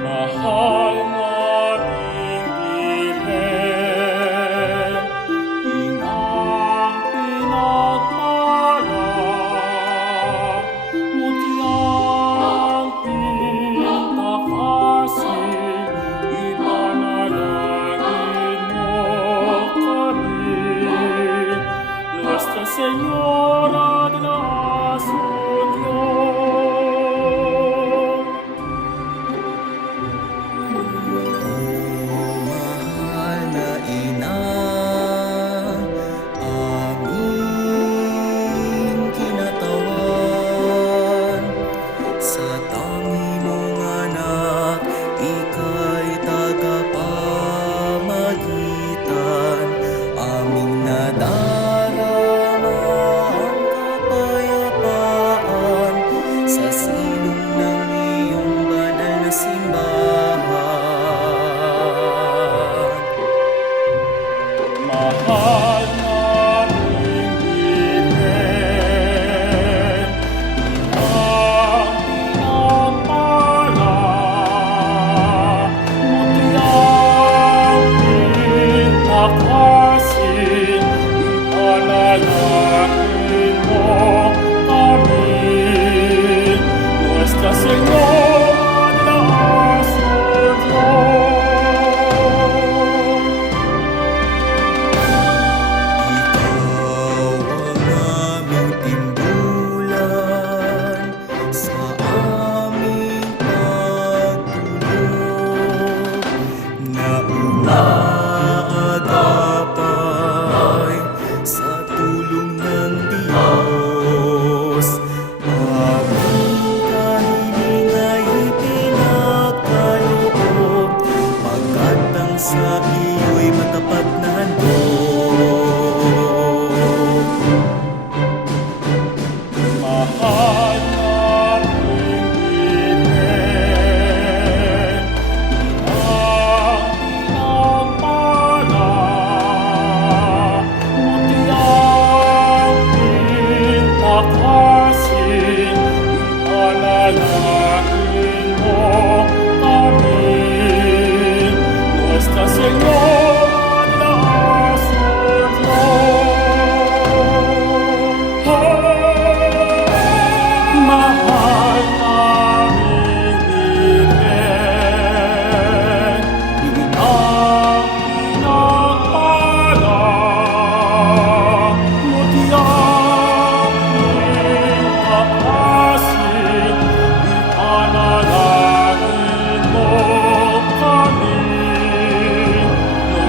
Mahal, remember. sa iyo'y matapat na